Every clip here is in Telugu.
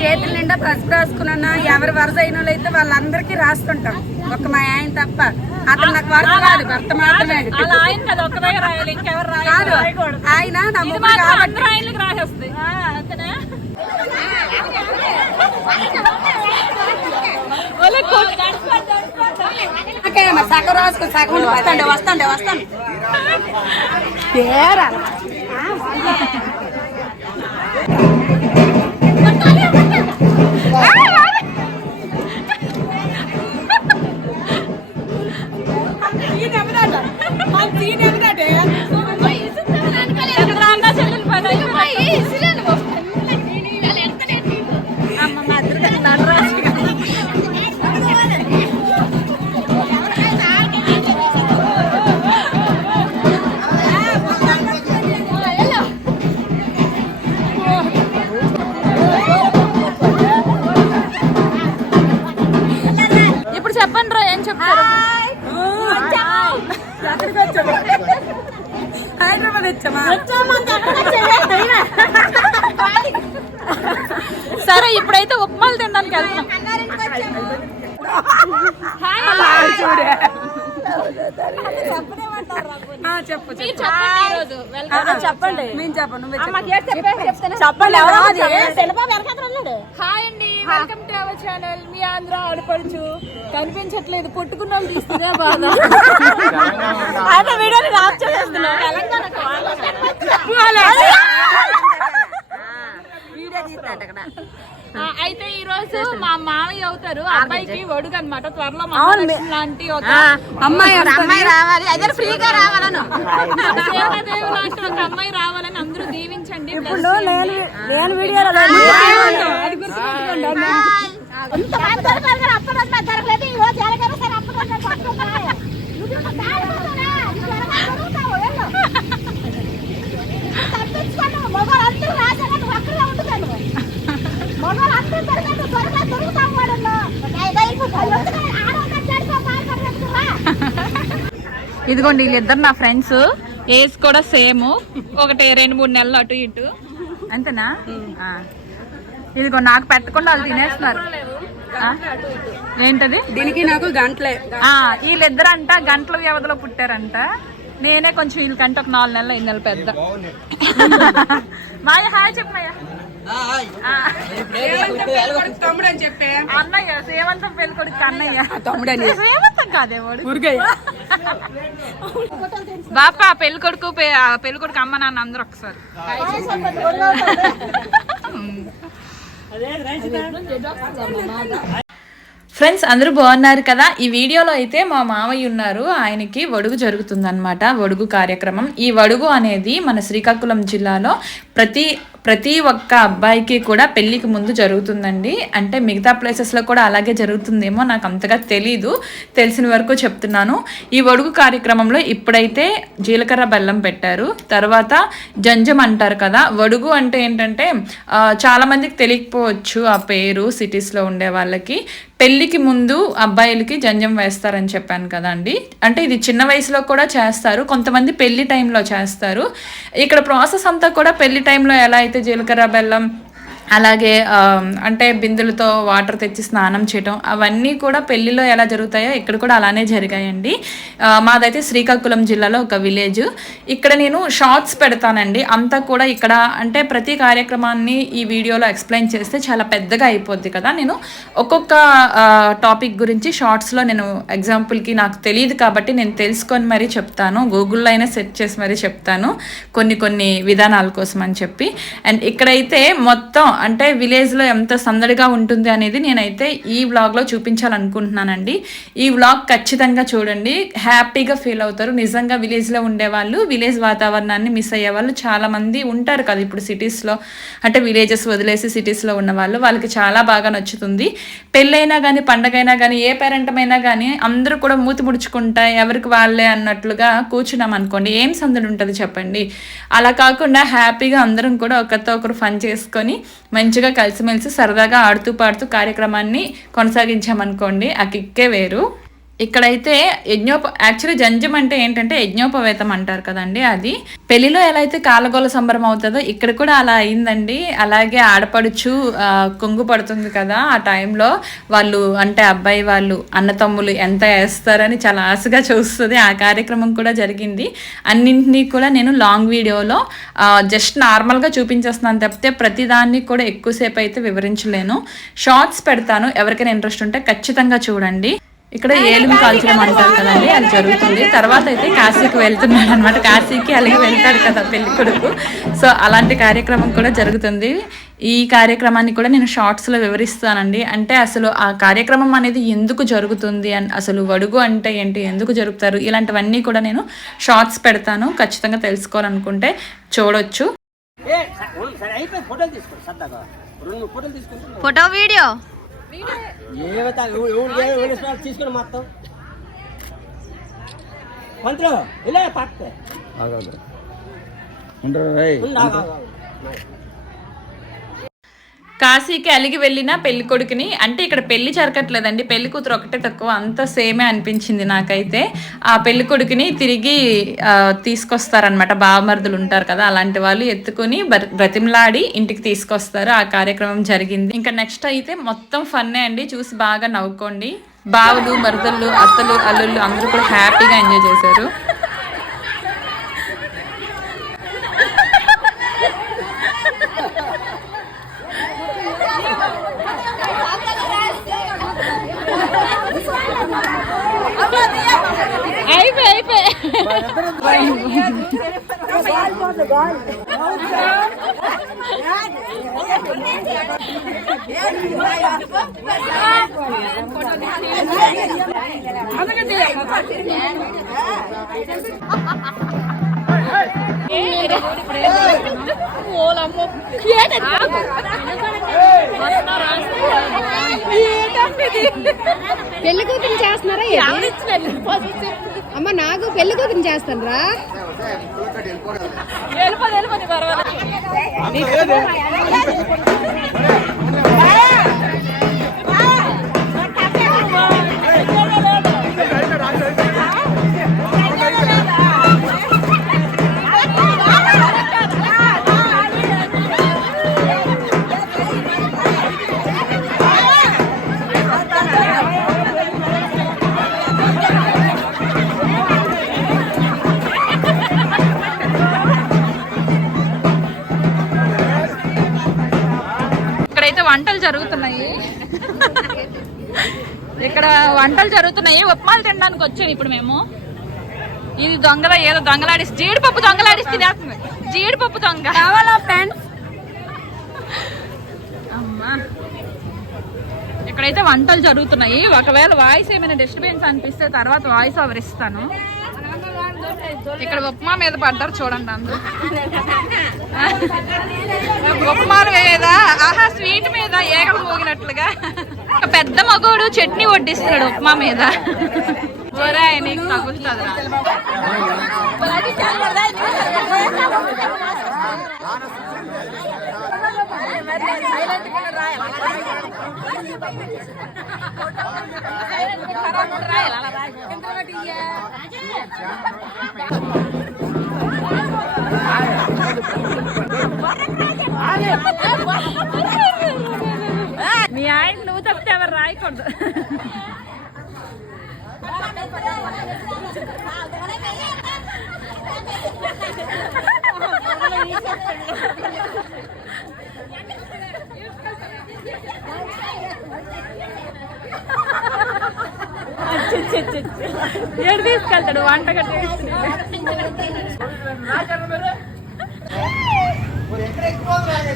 చేతుల నిండా పసుపు రాసుకున్నా ఎవరు వరద అయిన వాళ్ళు అయితే వాళ్ళందరికీ రాస్తుంటాం. ఒక మా ఆయన తప్ప. అతను నాకు వరద రాదు. భర్త మాత్రమే అలా ఆయన కదా నా ముగ్గురు కాబట్టి. సగం రాసుకో సగం వస్తాండే వస్తాండే వస్తాను పేరా ఎక్కడ ఎక్కడికి వచ్చాము హైదరాబాద్ వచ్చామా సరే ఇప్పుడైతే ఉప్మాలు తినడానికి చెప్పు చెప్పు. చెప్పండి చెప్పండి. చెప్పండి. ఎవరు హాయ్ అండి వెల్కమ్ ఛానల్ మీ ఆంధ్ర ఆడపడుచు. కనిపించట్లేదు. పుట్టుకున్న వాళ్ళు తీస్తుందే బాధ. అయితే వీడియోని రాప్ ఈ రోజు మా మామయ్య అవుతారు. అబ్బాయికి ఒడుగు అనమాట త్వరలో లాంటి ఒక అమ్మాయి అమ్మాయి రావాలి. అదే ఫ్రీగా రావాలను. సేవాదేవి లాంటి ఒక అమ్మాయి రావాలని అందరూ దీవించండి. నేను వీడియోలో ఇదిగోండి వీళ్ళిద్దరు నా ఫ్రెండ్స్. ఏజ్ కూడా సేమ్. ఒకటి రెండు మూడు నెలలు అటు ఇటు. అంతేనా. ఇదిగో నాకు పెట్టకుండా వాళ్ళు తినేస్తున్నారు? ఏంటది? దీనికి నాకు గంటలే. ఆ వీళ్ళిద్దరు అంట గంటల వ్యవధిలో పుట్టారంట. నేనే కొంచెం వీళ్ళకంటే ఒక నాలుగు నెలలు ఐదు నెలలు పెద్ద. మాయ హాయ్ చెప్పు మాయ ఆ. తమ్ముడు అని చెప్పే? అన్నయ్య సేవంతం పెళ్ళి కొడుకు అన్నయ్య. తమ్ముడని సేవంతం కాదే వాడు? ఊరికాయ బాపా పెళ్ళి కొడుకు పె- ఆ పెళ్ళి కొడుకు అమ్మ నాన్న అందరూ ఒకసారి. ఫ్రెండ్స్ అందరూ బాగున్నారు కదా? ఈ వీడియోలో అయితే మా మామయ్య ఉన్నారు. ఆయనకి వడుగు జరుగుతుందన్నమాట. వడుగు కార్యక్రమం. ఈ వడుగు అనేది మన శ్రీకాకుళం జిల్లాలో ప్రతి ప్రతి ఒక్క అబ్బాయికి కూడా పెళ్ళికి ముందు జరుగుతుందండి. అంటే మిగతా ప్లేసెస్లో కూడా అలాగే జరుగుతుందేమో నాకు అంతగా తెలీదు. తెలిసిన వరకు చెప్తున్నాను. ఈ వడుగు కార్యక్రమంలో ఇప్పుడైతే జీలకర్ర బెల్లం పెట్టారు. తర్వాత జంజం అంటారు కదా వడుగు అంటే ఏంటంటే చాలామందికి తెలియకపోవచ్చు ఆ పేరు సిటీస్లో ఉండే వాళ్ళకి. పెళ్ళికి ముందు అబ్బాయిలకి జంజం వేస్తారని చెప్పాను కదండి. అంటే ఇది చిన్న వయసులో కూడా చేస్తారు కొంతమంది పెళ్ళి టైంలో చేస్తారు. ఇక్కడ ప్రాసెస్ అంతా కూడా పెళ్ళి టైంలో ఎలా అయితే జీలకర్ర బెల్లం అలాగే అంటే బిందులతో వాటర్ తెచ్చి స్నానం చేయటం అవన్నీ కూడా పెళ్ళిలో ఎలా జరుగుతాయో ఇక్కడ కూడా అలానే జరిగాయండి. మాదైతే శ్రీకాకుళం జిల్లాలో ఒక విలేజ్. ఇక్కడ నేను షార్ట్స్ పెడతానండి. అంతా కూడా ఇక్కడ అంటే ప్రతి కార్యక్రమాన్ని ఈ వీడియోలో ఎక్స్ప్లెయిన్ చేస్తే చాలా పెద్దగా అయిపోద్ది కదా. నేను ఒక్కొక్క టాపిక్ గురించి షార్ట్స్లో నేను ఎగ్జాంపుల్కి నాకు తెలియదు కాబట్టి నేను తెలుసుకొని మరీ చెప్తాను. గూగుల్లో అయినా సెర్చ్ చేసి మరీ చెప్తాను కొన్ని కొన్ని విధానాల కోసం అని చెప్పి. అండ్ ఇక్కడైతే మొత్తం అంటే విలేజ్లో ఎంత సందడిగా ఉంటుంది అనేది నేనైతే ఈ వ్లాగ్లో చూపించాలనుకుంటున్నానండి. ఈ వ్లాగ్ ఖచ్చితంగా చూడండి. హ్యాపీగా ఫీల్ అవుతారు. నిజంగా విలేజ్లో ఉండేవాళ్ళు విలేజ్ వాతావరణాన్ని మిస్ అయ్యే వాళ్ళు చాలామంది ఉంటారు కదా ఇప్పుడు సిటీస్లో అంటే విలేజెస్ వదిలేసి సిటీస్లో ఉన్నవాళ్ళు వాళ్ళకి చాలా బాగా నచ్చుతుంది. పెళ్ళైనా కానీ పండగైనా కానీ ఏ పేరెంటమైనా కానీ అందరూ కూడా మూతి ముడుచుకుంటా ఎవరికి వాళ్ళే అన్నట్లుగా కూర్చున్నాం అనుకోండి. ఏం సందడి ఉంటుంది చెప్పండి. అలా కాకుండా హ్యాపీగా అందరం కూడా ఒకరితో ఒకరు ఫన్ చేసుకొని మంచిగా కలిసిమెలిసి సరదాగా ఆడుతూ పాడుతూ కార్యక్రమాన్ని కొనసాగించామనుకోండి ఆ కిక్కే వేరు. ఇక్కడైతే యజ్ఞోప యాక్చువల్లీ జంజం అంటే ఏంటంటే యజ్ఞోపవేతం అంటారు కదండి అది. పెళ్ళిలో ఎలా అయితే కాలగోల సంబరం అవుతుందో ఇక్కడ కూడా అలా అయిందండి. అలాగే ఆడపడుచు కొంగు పడుతుంది కదా ఆ టైంలో వాళ్ళు అంటే అబ్బాయి వాళ్ళు అన్నతమ్ములు ఎంత వేస్తారని చాలా ఆశగా చూస్తుంది. ఆ కార్యక్రమం కూడా జరిగింది. అన్నింటినీ కూడా నేను లాంగ్ వీడియోలో జస్ట్ నార్మల్గా చూపించేస్తున్నాను తప్పితే ప్రతిదాన్ని కూడా ఎక్కువసేపు అయితే వివరించలేను. షార్ట్స్ పెడతాను. ఎవరికైనా ఇంట్రెస్ట్ ఉంటే ఖచ్చితంగా చూడండి. ఇక్కడ ఏలిమి కాల్చడం అంటారు కదండి అది జరుగుతుంది. తర్వాత అయితే కాశీకి వెళ్తున్నాడు అనమాట. కాశీకి అలాగే వెళ్తాడు కదా పెళ్ళి కొడుకు. సో అలాంటి కార్యక్రమం కూడా జరుగుతుంది. ఈ కార్యక్రమాన్ని కూడా నేను షార్ట్స్లో వివరిస్తానండి. అంటే అసలు ఆ కార్యక్రమం అనేది ఎందుకు జరుగుతుంది అని అసలు వడుగు అంటే ఏంటి ఎందుకు జరుపుతారు? ఇలాంటివన్నీ కూడా నేను షార్ట్స్ పెడతాను. ఖచ్చితంగా తెలుసుకోవాలనుకుంటే చూడొచ్చు. Photo video? తీసుకుని మొత్తం. పంతులు ఇలా పక్క కాశీకి అలిగి వెళ్ళిన పెళ్ళి కొడుకుని అంటే ఇక్కడ పెళ్ళి జరగట్లేదండి పెళ్ళి కూతురు ఒకటే తక్కువ అంత సేమే అనిపించింది నాకైతే. ఆ పెళ్ళి కొడుకుని తిరిగి తీసుకొస్తారనమాట బావమరుదులు ఉంటారు కదా అలాంటి వాళ్ళు ఎత్తుకుని బ్రతిమలాడి ఇంటికి తీసుకొస్తారు. ఆ కార్యక్రమం జరిగింది. ఇంకా నెక్స్ట్ అయితే మొత్తం ఫన్నే అండి. చూసి బాగా నవ్వుకోండి. బావులు మరుదళ్ళు అత్తలు అల్లుళ్ళు అందరూ కూడా హ్యాపీగా ఎంజాయ్ చేశారు. అయిపోయి అయిపోయి. పెళ్ళి కూతురు చేస్తున్నారా ఏంటి? అమ్మ నాకు పెళ్ళి కూతురు చేస్తానరా. ఇక్కడైతే వంటలు జరుగుతున్నాయి. ఇక్కడ వంటలు జరుగుతున్నాయి. ఉప్మాలు తినడానికి వచ్చాను ఇప్పుడు మేము. ఇది దొంగల ఏదో దొంగలాడిసి జీడిపప్పు దొంగలాడిసి తినేస్తుంది. జీడిపప్పు దొంగ. కావాలా ఫ్రెండ్స్ అమ్మా. ఇక్కడైతే వంటలు జరుగుతున్నాయి. ఒకవేళ వాయిస్ ఏమైనా డిస్టర్బెన్స్ అనిపిస్తే తర్వాత వాయిస్ ఓవర్ ఇస్తాను. ఇక్కడ ఉప్మా మీద పడ్డారు చూడండి అందరూ. ఉప్మాలు మీద ఆహా స్వీట్ మీద ఏగలు మోగినట్లుగా. ఒక పెద్ద మగోడు చట్నీ వడ్డిస్తున్నాడు ఉప్మా మీద. ఒరే నీకు మీ ఆయన నువ్వు తప్పితే ఎవరు రాయకూడదు ఏడు తీసుకెళ్తాడు వంటగట్టు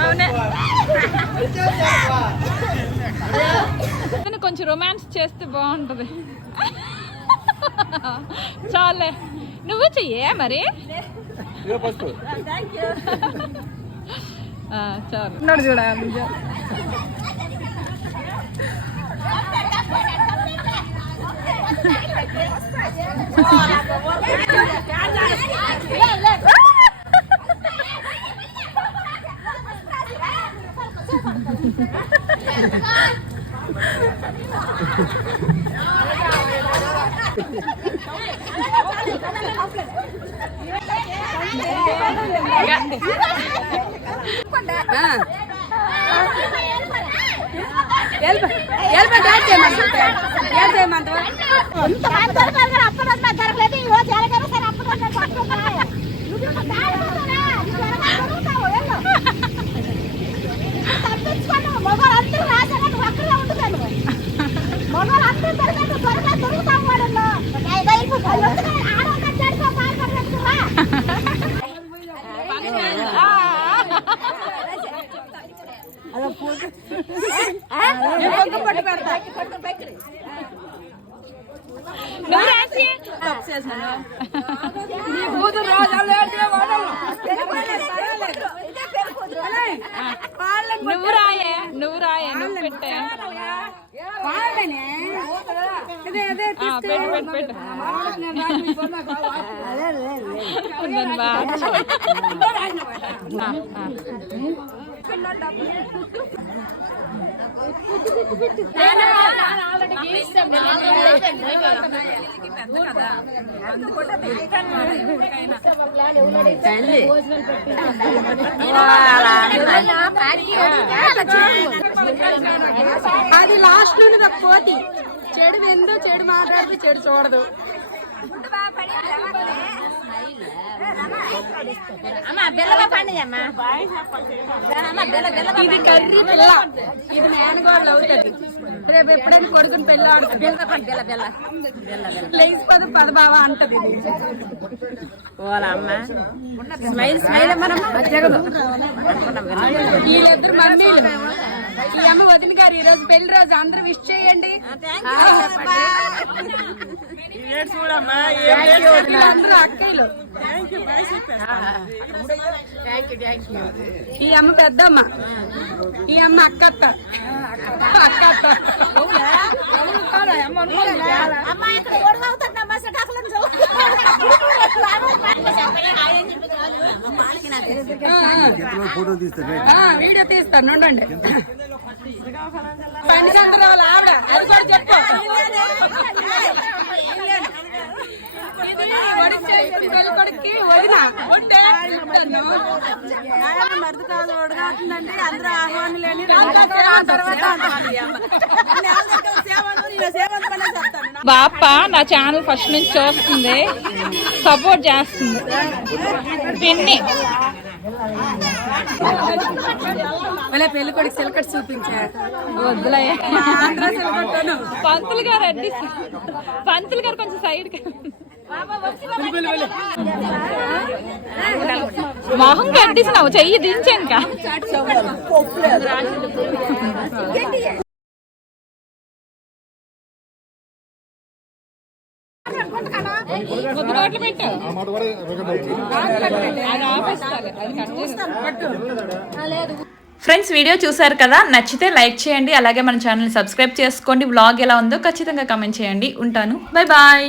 అవునే. కొంచెం రొమాన్స్ చేస్తే బాగుంటది. చాలే. నువ్వు చెయ్యే మరి? ఆ, చాలు. చూడ Olha, vou అప్పుడు రోజు నాకు దొరకలేదు ఈ రోజు ఎలాగైనా సరే అప్పుడు నువ్వు రాసి నువ్వు రాయే నువ్వు రాయే నువ్వు పెట్టే ఆ, పెట్టు పెట్టు పెట్టు నన్ను బాగా ఆ, ఆ. అది లాస్ట్ నుండి ఒక పోతి. చెడు ఎందు చెడు మాట్లాడితే చెడు చూడదు. ఇది కర్రీ పిల్ల ఇది మేనగోడలు అవుతుంది. రేపు ఎప్పుడైనా కొడుకుని పెళ్ళి ఆడుతుంది లేచిపోతే పదబావ అంటది. వీళ్ళిద్దరు మమ్మీలు. ఈ అమ్మ వదిన గారు ఈ రోజు పెళ్ళి రోజు. అందరూ విష్ చేయండి. ఈ అమ్మ పెద్దమ్మ. ఈ అమ్మ అక్కత్త. వీడియో తీస్తాను ఉండండి. వాళ్ళ ఆవిడ? అది కూడా చెప్పు ఇది ఒడిశా పెళ్ళి కొడుక్కి వదిన. ఉంటే చెప్తాను. ఆ తర్వాత బాప నా ఛానల్ ఫస్ట్ నుంచి చూస్తుంది. సపోర్ట్ చేస్తుంది. పిన్ని. వాళ్ళ పెళ్ళి కొడుకు సిలకట్ చూపించా. వద్దులే. ఆంధ్ర సిలకట్టాను పంతులు గారు అడ్డి. పంతులు గారు కొంచెం సైడ్ మొహం కట్టిసినావు చెయ్యి దించాక. ఫ్రెండ్స్ వీడియో చూసారు కదా? నచ్చితే లైక్ చేయండి అలాగే మన ఛానల్ సబ్స్క్రైబ్ చేసుకోండి. బ్లాగ్ ఎలా ఉందో ఖచ్చితంగా కమెంట్ చేయండి. ఉంటాను. Bye bye.